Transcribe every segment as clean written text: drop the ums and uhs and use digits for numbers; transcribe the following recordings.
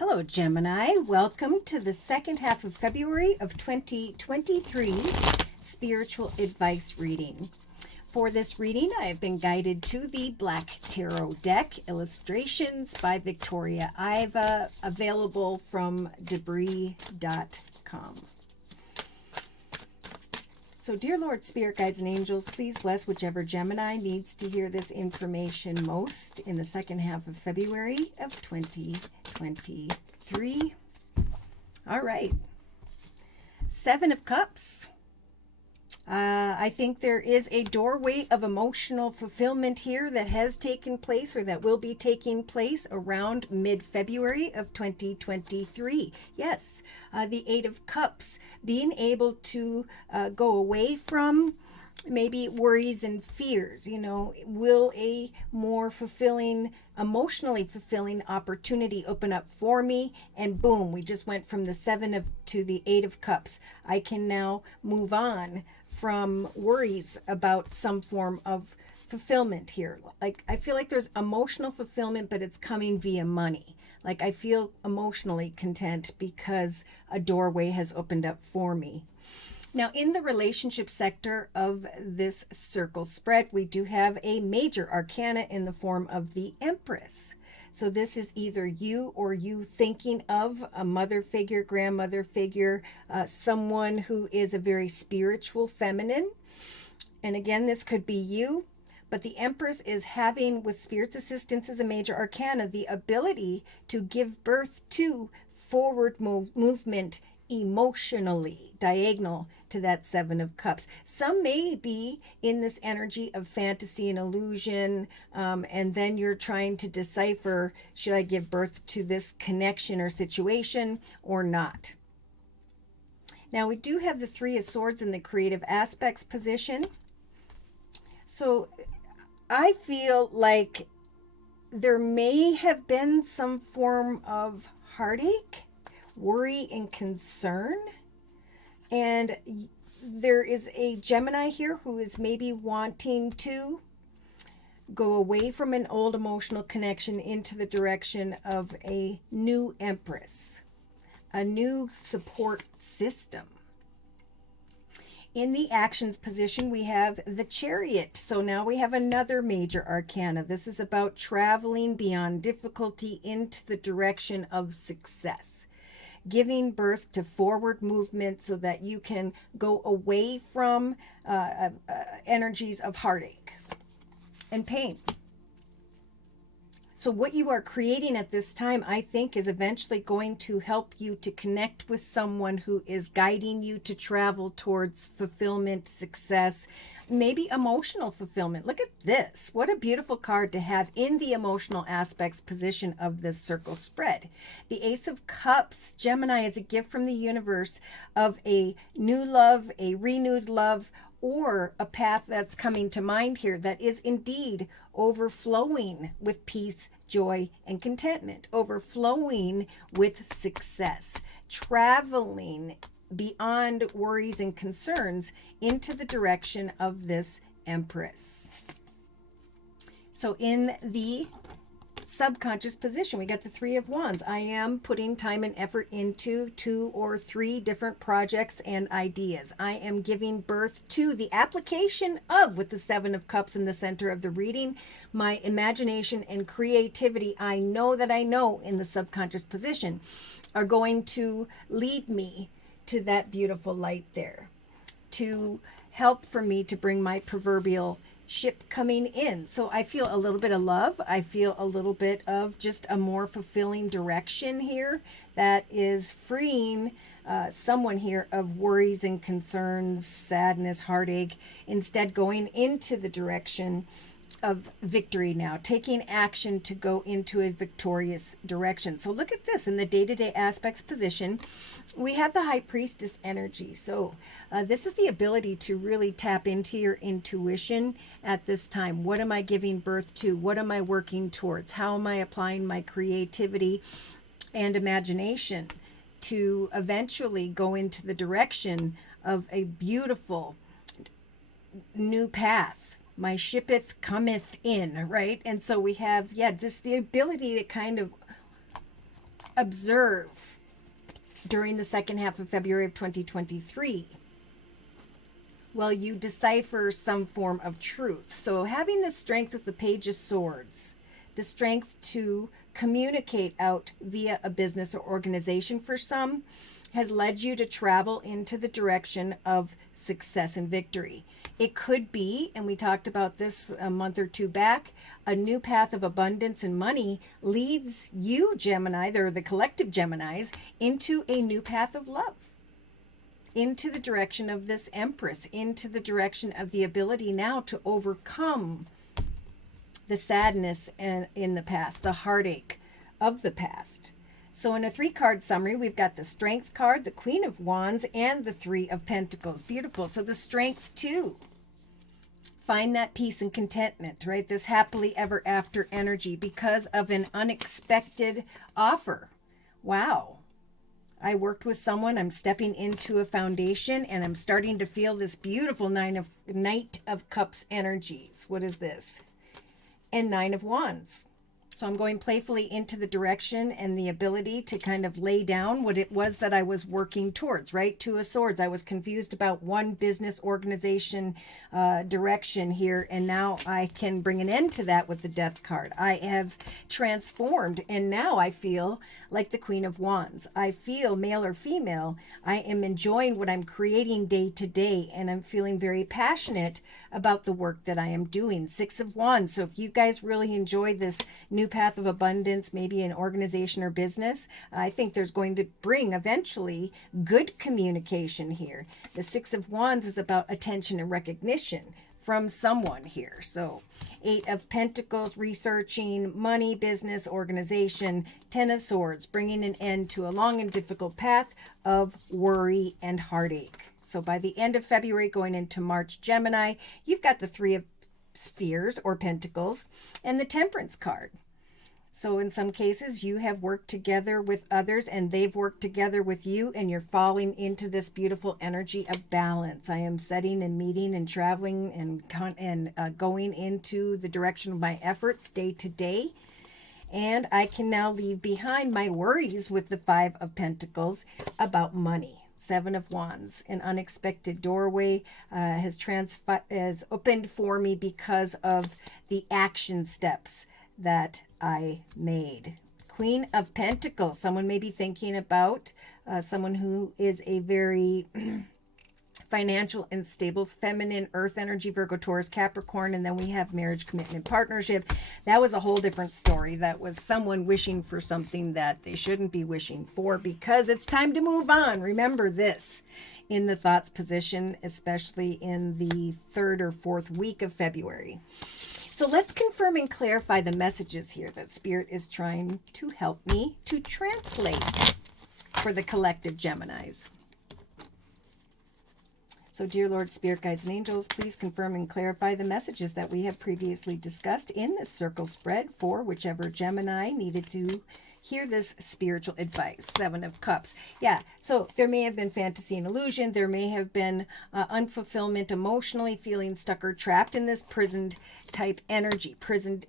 Hello, Gemini. Welcome to the second half of February of 2023 spiritual advice reading. For this reading, I have been guided to the Black Tarot deck, illustrations by Victoria Iva, available from debris.com. So, dear Lord, Spirit Guides and Angels, please bless whichever Gemini needs to hear this information most in the second half of February of 2023. All right. Seven of Cups. I think there is a doorway of emotional fulfillment here that has taken place or that will be taking place around mid-February of 2023. Yes, the Eight of Cups, being able to go away from maybe worries and fears. Will a more fulfilling, emotionally fulfilling opportunity open up for me? And boom, we just went from the to the Eight of Cups. I can now move on from worries about some form of fulfillment here. Like, I feel like there's emotional fulfillment, but it's coming via money. Like, I feel emotionally content because a doorway has opened up for me. Now, in the relationship sector of this circle spread, we do have a major arcana in the form of the Empress. So this is either you or you thinking of a mother figure, grandmother figure, someone who is a very spiritual feminine. And again, this could be you. But the Empress is having, with Spirit's assistance as a major arcana, the ability to give birth to forward movement emotionally, diagonal to that Seven of Cups. Some may be in this energy of fantasy and illusion, and then you're trying to decipher, should I give birth to this connection or situation or not? Now, we do have the Three of Swords in the creative aspects position. So I feel like there may have been some form of heartache, worry, and concern. And there is a Gemini here who is maybe wanting to go away from an old emotional connection into the direction of a new Empress, a new support system. In the actions position, we have the Chariot. So now we have another major arcana. This is about traveling beyond difficulty into the direction of success, giving birth to forward movement so that you can go away from energies of heartache and pain. So what you are creating at this time, I think, is eventually going to help you to connect with someone who is guiding you to travel towards fulfillment, success, maybe emotional fulfillment. Look at this. What a beautiful card to have in the emotional aspects position of this circle spread. The Ace of Cups, Gemini, is a gift from the universe of a new love, a renewed love, or a path that's coming to mind here that is indeed overflowing with peace, joy, and contentment, overflowing with success, traveling beyond worries and concerns into the direction of this Empress. So in the subconscious position, we got the Three of Wands. I am putting time and effort into 2 or 3 different projects and ideas. I am giving birth to the application of, with the Seven of Cups in the center of the reading, my imagination and creativity. I know in the subconscious position are going to lead me to that beautiful light there, to help for me to bring my proverbial ship coming in. So I feel a little bit of love. I feel a little bit of just a more fulfilling direction here that is freeing someone here of worries and concerns, sadness, heartache, instead going into the direction of victory now, taking action to go into a victorious direction. So look at this in the day-to-day aspects position. We have the High Priestess energy. So this is the ability to really tap into your intuition at this time. What am I giving birth to? What am I working towards? How am I applying my creativity and imagination to eventually go into the direction of a beautiful new path? My shippeth cometh in, right? And so we have, just the ability to kind of observe during the second half of February of 2023 while you decipher some form of truth. So having the strength of the Page of Swords, the strength to communicate out via a business or organization for some, has led you to travel into the direction of success and victory. It could be, and we talked about this a month or two back, a new path of abundance and money leads you, Gemini, they're the collective Geminis, into a new path of love, into the direction of this Empress, into the direction of the ability now to overcome the sadness and in the past, the heartache of the past. So in a 3-card summary, we've got the Strength card, the Queen of Wands, and the 3 of Pentacles. Beautiful. So the Strength too. Find that peace and contentment, right? This happily ever after energy because of an unexpected offer. Wow. I worked with someone, I'm stepping into a foundation, and I'm starting to feel this beautiful Knight of Cups energies. What is this? And 9 of Wands. So I'm going playfully into the direction and the ability to kind of lay down what it was that I was working towards, right? 2 of Swords. I was confused about one business organization direction here, and now I can bring an end to that with the Death card. I have transformed, and now I feel like the Queen of Wands. I feel, male or female, I am enjoying what I'm creating day to day, and I'm feeling very passionate about the work that I am doing. 6 of Wands. So if you guys really enjoy this new path of abundance, maybe an organization or business, I think there's going to bring eventually good communication here. The 6 of Wands is about attention and recognition from someone here. So 8 of Pentacles, researching money, business, organization. 10 of Swords, bringing an end to a long and difficult path of worry and heartache. So by the end of February, going into March, Gemini, you've got the 3 of Spheres or Pentacles and the Temperance card. So in some cases, you have worked together with others and they've worked together with you, and you're falling into this beautiful energy of balance. I am setting and meeting and traveling and going into the direction of my efforts day to day. And I can now leave behind my worries with the 5 of Pentacles about money. 7 of Wands, an unexpected doorway has opened for me because of the action steps that I made. Queen of Pentacles, someone may be thinking about someone who is a very financial and stable, feminine, earth energy, Virgo, Taurus, Capricorn, and then we have marriage, commitment, partnership. That was a whole different story. That was someone wishing for something that they shouldn't be wishing for because it's time to move on. Remember this in the thoughts position, especially in the 3rd or 4th week of February. So let's confirm and clarify the messages here that Spirit is trying to help me to translate for the collective Geminis. So, dear Lord, Spirit, Guides, and Angels, please confirm and clarify the messages that we have previously discussed in this circle spread for whichever Gemini needed to hear this spiritual advice. 7 of Cups. Yeah, so there may have been fantasy and illusion. There may have been unfulfillment, emotionally feeling stuck or trapped in this prisoned type energy, prisoned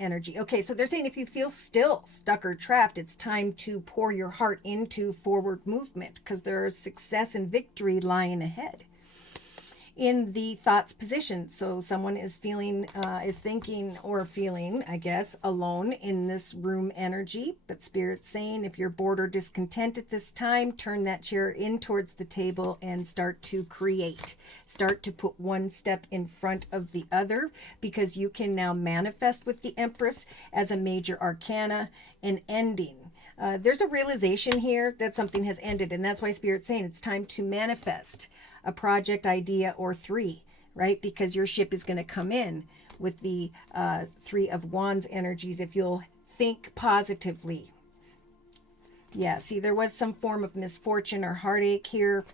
energy. Okay, so they're saying if you feel still stuck or trapped, it's time to pour your heart into forward movement because there is success and victory lying ahead. In the thoughts position, so someone is thinking or feeling, I guess, alone in this room energy, but Spirit's saying if you're bored or discontent at this time, turn that chair in towards the table and start to create. Start to put one step in front of the other because you can now manifest with the Empress as a major arcana and ending. There's a realization here that something has ended, and that's why Spirit's saying it's time to manifest a project idea or 3, right? Because your ship is going to come in with the 3 of Wands energies if you'll think positively. Yeah, see, there was some form of misfortune or heartache here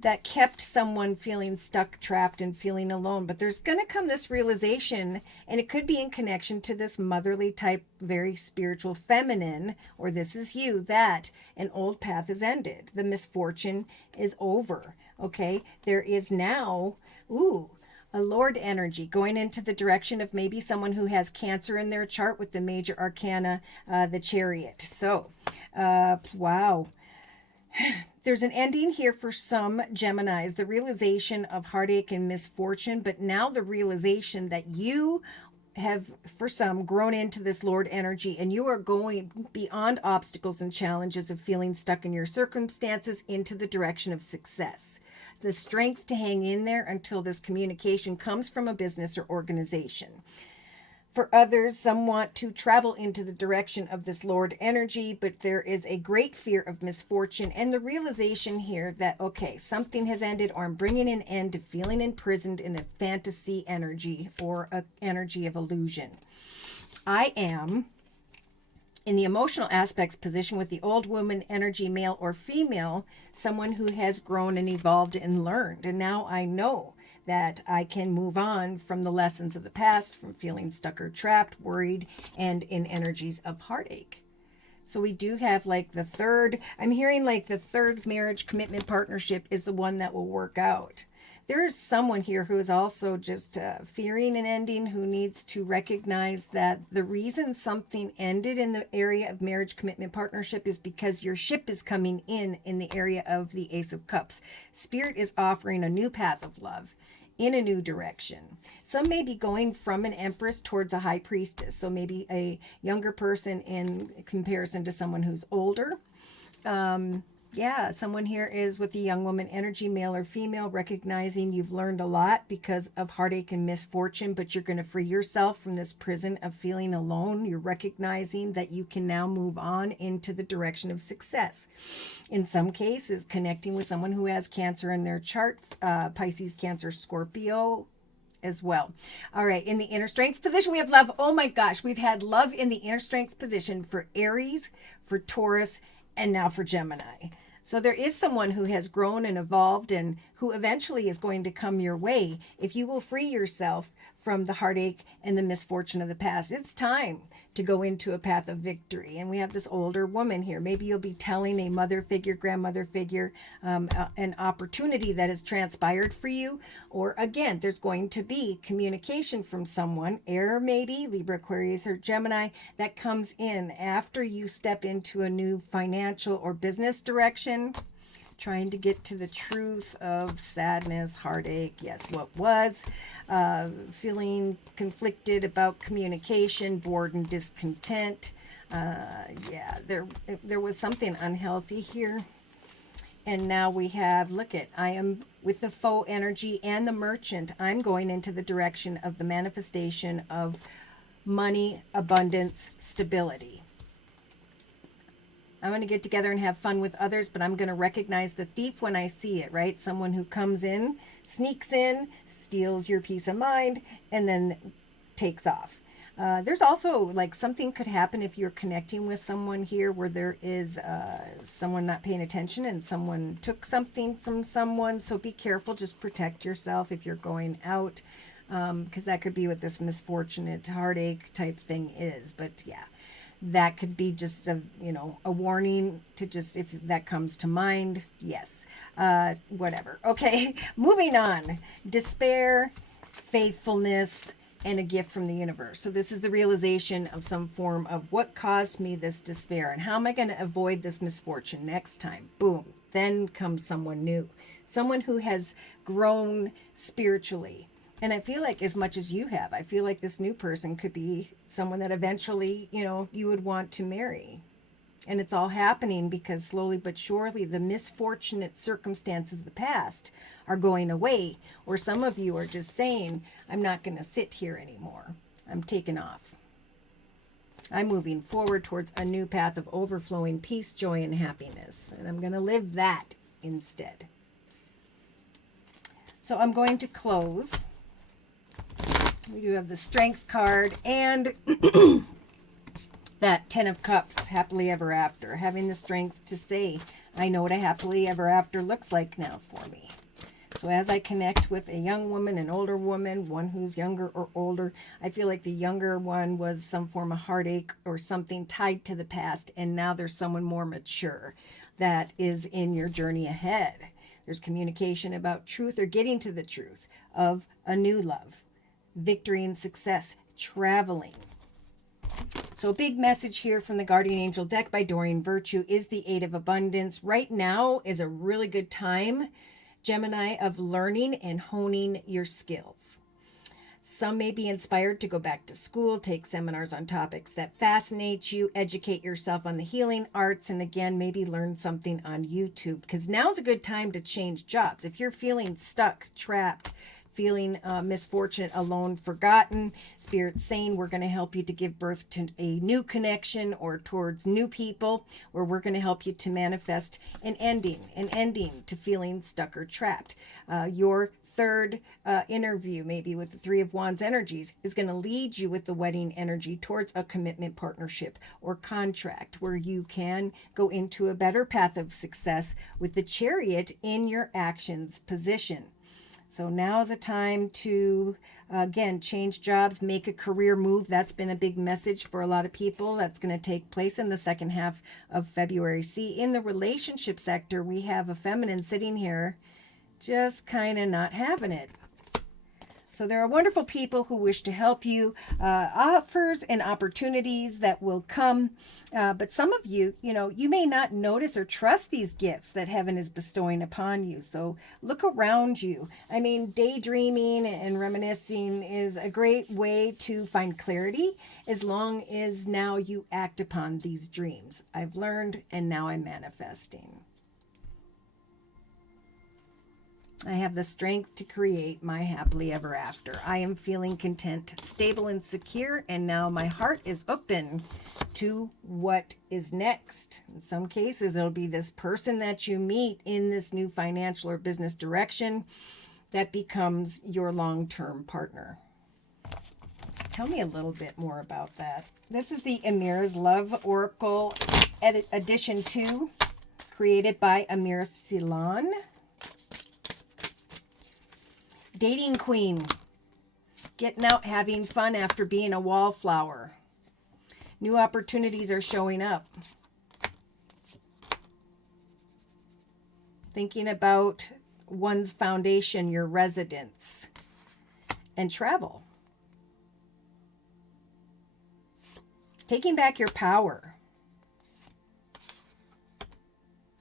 that kept someone feeling stuck, trapped, and feeling alone. But there's going to come this realization, and it could be in connection to this motherly type, very spiritual feminine, or this is you, that an old path is ended. The misfortune is over, okay? There is now, A Lord energy going into the direction of maybe someone who has Cancer in their chart with the major arcana, the Chariot. So, wow. There's an ending here for some Geminis, the realization of heartache and misfortune, but now the realization that you have, for some, grown into this Lord energy and you are going beyond obstacles and challenges of feeling stuck in your circumstances into the direction of success. The strength to hang in there until this communication comes from a business or organization. For others, some want to travel into the direction of this Lord energy, but there is a great fear of misfortune and the realization here that, okay, something has ended, or I'm bringing an end to feeling imprisoned in a fantasy energy or an energy of illusion. I am in the emotional aspects position with the old woman energy, male or female, someone who has grown and evolved and learned. And now I know that I can move on from the lessons of the past, from feeling stuck or trapped, worried, and in energies of heartache. So we do have like the third, I'm hearing like the third marriage commitment partnership is the one that will work out. There's someone here who is also just fearing an ending, who needs to recognize that the reason something ended in the area of marriage commitment partnership is because your ship is coming in the area of the Ace of Cups. Spirit is offering a new path of love in a new direction. Some may be going from an Empress towards a High Priestess. So maybe a younger person in comparison to someone who's older. Yeah, someone here is with the young woman energy, male or female, recognizing you've learned a lot because of heartache and misfortune, but you're going to free yourself from this prison of feeling alone. You're recognizing that you can now move on into the direction of success. In some cases, connecting with someone who has Cancer in their chart, Pisces, Cancer, Scorpio as well. All right, in the inner strengths position, we have love. Oh my gosh, we've had love in the inner strengths position for Aries, for Taurus, and now for Gemini. So there is someone who has grown and evolved and who eventually is going to come your way if you will free yourself from the heartache and the misfortune of the past. It's time to go into a path of victory. And we have this older woman here. Maybe you'll be telling a mother figure, grandmother figure, an opportunity that has transpired for you. Or again, there's going to be communication from someone, air maybe, Libra, Aquarius, or Gemini, that comes in after you step into a new financial or business direction. Trying to get to the truth of sadness, heartache, yes, what was, feeling conflicted about communication, bored and discontent. Yeah, there was something unhealthy here. And now we have, look at, I am with the faux energy and the merchant. I'm going into the direction of the manifestation of money, abundance, stability. I'm going to get together and have fun with others, but I'm going to recognize the thief when I see it, right? Someone who comes in, sneaks in, steals your peace of mind, and then takes off. There's also like something could happen if you're connecting with someone here where there is someone not paying attention and someone took something from someone. So be careful, just protect yourself if you're going out, because that could be what this misfortunate heartache type thing is. But yeah. That could be just a warning to just, if that comes to mind, yes, whatever. Okay, moving on. Despair, faithfulness, and a gift from the universe. So this is the realization of some form of what caused me this despair and how am I going to avoid this misfortune next time? Boom. Then comes someone new, someone who has grown spiritually. And I feel like as much as you have, I feel like this new person could be someone that eventually, you would want to marry. And it's all happening because slowly but surely the misfortunate circumstances of the past are going away. Or some of you are just saying, I'm not going to sit here anymore. I'm taking off. I'm moving forward towards a new path of overflowing peace, joy, and happiness. And I'm going to live that instead. So I'm going to close. We do have the Strength card and that 10 of Cups, happily ever after. Having the strength to say, I know what a happily ever after looks like now for me. So as I connect with a young woman, an older woman, one who's younger or older, I feel like the younger one was some form of heartache or something tied to the past. And now there's someone more mature that is in your journey ahead. There's communication about truth or getting to the truth of a new love, victory and success, traveling. So a big message here from the Guardian Angel deck by Doreen Virtue is the Eight of Abundance. Right now is a really good time, Gemini, of learning and honing your skills. Some may be inspired to go back to school, take seminars on topics that fascinate you, educate yourself on the healing arts, and again, maybe learn something on YouTube, because now's a good time to change jobs. If you're feeling stuck, trapped, feeling misfortunate, alone, forgotten, Spirit saying we're going to help you to give birth to a new connection or towards new people, or we're going to help you to manifest an ending to feeling stuck or trapped. Your third interview, maybe with the Three of Wands energies, is going to lead you with the wedding energy towards a commitment, partnership, or contract where you can go into a better path of success with the Chariot in your actions position. So now is a time to, again, change jobs, make a career move. That's been a big message for a lot of people. That's going to take place in the second half of February. See, in the relationship sector, we have a feminine sitting here just kind of not having it. So there are wonderful people who wish to help you, offers and opportunities that will come. But some of you, you may not notice or trust these gifts that heaven is bestowing upon you. So look around you. I mean, daydreaming and reminiscing is a great way to find clarity as long as now you act upon these dreams. I've learned and now I'm manifesting. I have the strength to create my happily ever after. I am feeling content, stable, and secure, and now my heart is open to what is next. In some cases, it'll be this person that you meet in this new financial or business direction that becomes your long-term partner. Tell me a little bit more about that. This is the Amira's Love Oracle Edition 2, created by Amira Ceylon. Dating queen, getting out, having fun after being a wallflower. New opportunities are showing up. Thinking about one's foundation, your residence, and travel. Taking back your power.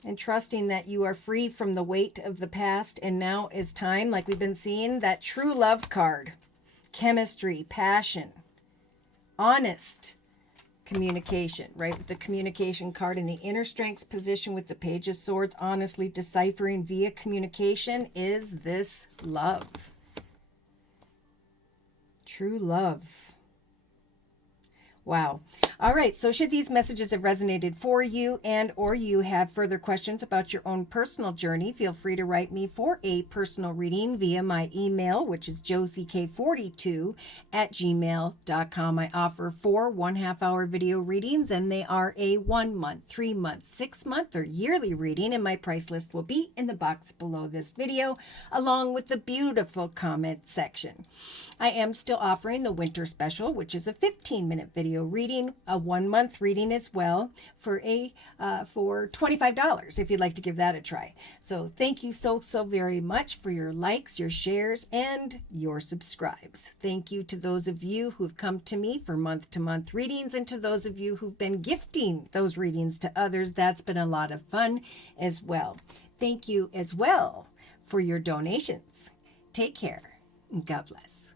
And trusting that you are free from the weight of the past. And now is time, like we've been seeing, that true love card. Chemistry, passion, honest communication, right? With the communication card in the inner strengths position with the Page of Swords, honestly deciphering via communication is this love. True love. Wow. All right. So should these messages have resonated for you and or you have further questions about your own personal journey, feel free to write me for a personal reading via my email, which is josiek42@gmail.com. I offer 4 1/2-hour video readings, and they are a 1 month, 3 month, 6 month, or yearly reading, and my price list will be in the box below this video, along with the beautiful comment section. I am still offering the winter special, which is a 15-minute video reading, a 1 month reading as well, for $25 if you'd like to give that a try. So thank you so very much for your likes, your shares, and your subscribes. Thank you to those of you who've come to me for month-to-month readings, and to those of you who've been gifting those readings to others. That's been a lot of fun as well. Thank you as well for your donations. Take care and God bless.